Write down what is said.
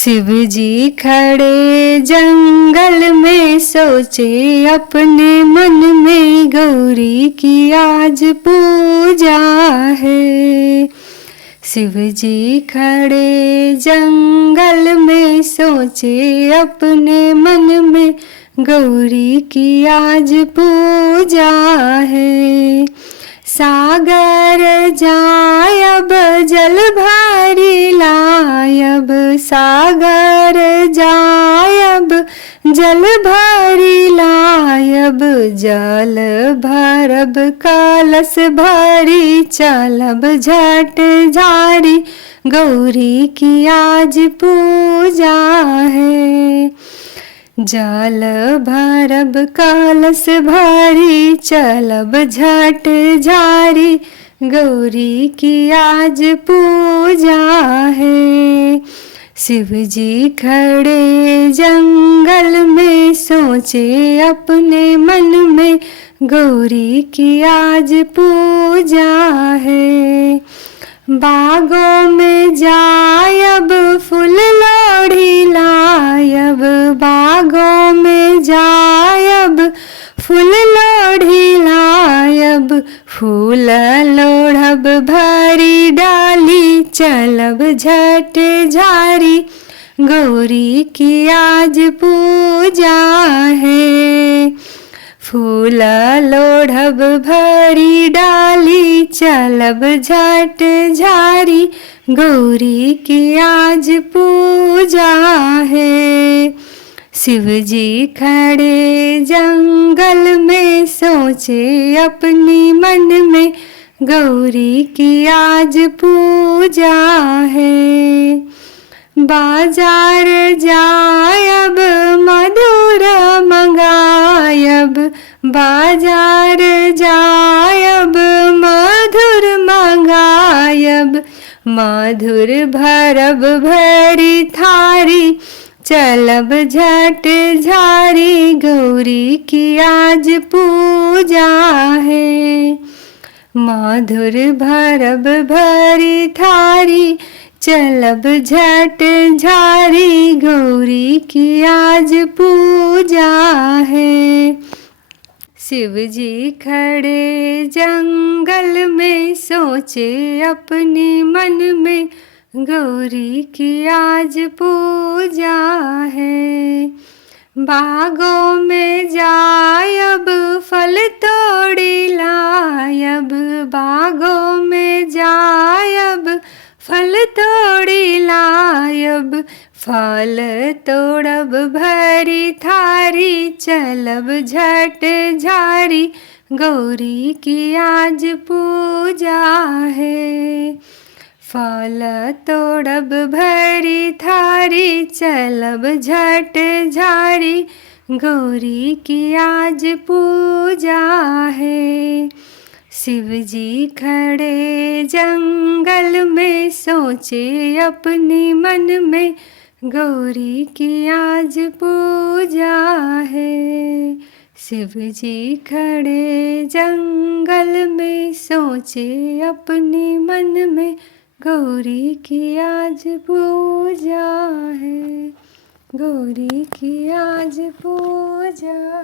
शिव जी खड़े जंगल में सोचे अपने मन में, गौरी की आज पूजा है। शिव जी खड़े जंगल में सोचे अपने मन में, गौरी की आज पूजा है। सागर जायब जल भरी लायब, सागर जायब जल भरी लायब, जल भरब कलश भरी चलब झट झारी, गौरी की आज पूजा है। जल भरब कलश भरी चलब झट झारी, गौरी की आज पूजा है। शिव जी खड़े जंगल में सोचे अपने मन में, गौरी की आज पूजा है। बागों में जायब फूल लोढ़ी लायब, बागों में जायब फूल लोढ़ी लायब, फूल लोढ़ब भरी डाली चलब झट झारी, गौरी की आज पूजा है। फूल लोढ़ब भरी डाली चलब झट झारी, गौरी की आज पूजा है। शिव जी खड़े जंगल में सोचे अपनी मन में, गौरी की आज पूजा है। बाजार जायब मधुर मंगायब, बाजार जायब मधुर मंगायब, मधुर भरब भरी थारी चलब झट झारी, गौरी की आज पूजा है। मधुर भरब भरी थारी चलब झट झारी, गौरी की आज पूजा है। शिव जी खड़े जंगल में सोचे अपने मन में, गौरी की आज पूजा है। बागों में जायब फल तोड़ी लायब, बागों में जायब फल तोड़ी लायब, फल तोड़ब भरी थारी चलब झट झारी, गौरी की आज पूजा है। फल तोड़ब भरी थारी चलब झट झारी, गौरी की आज पूजा है। शिव जी खड़े जंगल में सोचे अपने मन में, गौरी की आज पूजा है। शिव जी खड़े जंगल में सोचे अपने मन में, गौरी की आज पूजा है। गौरी की आज पूजा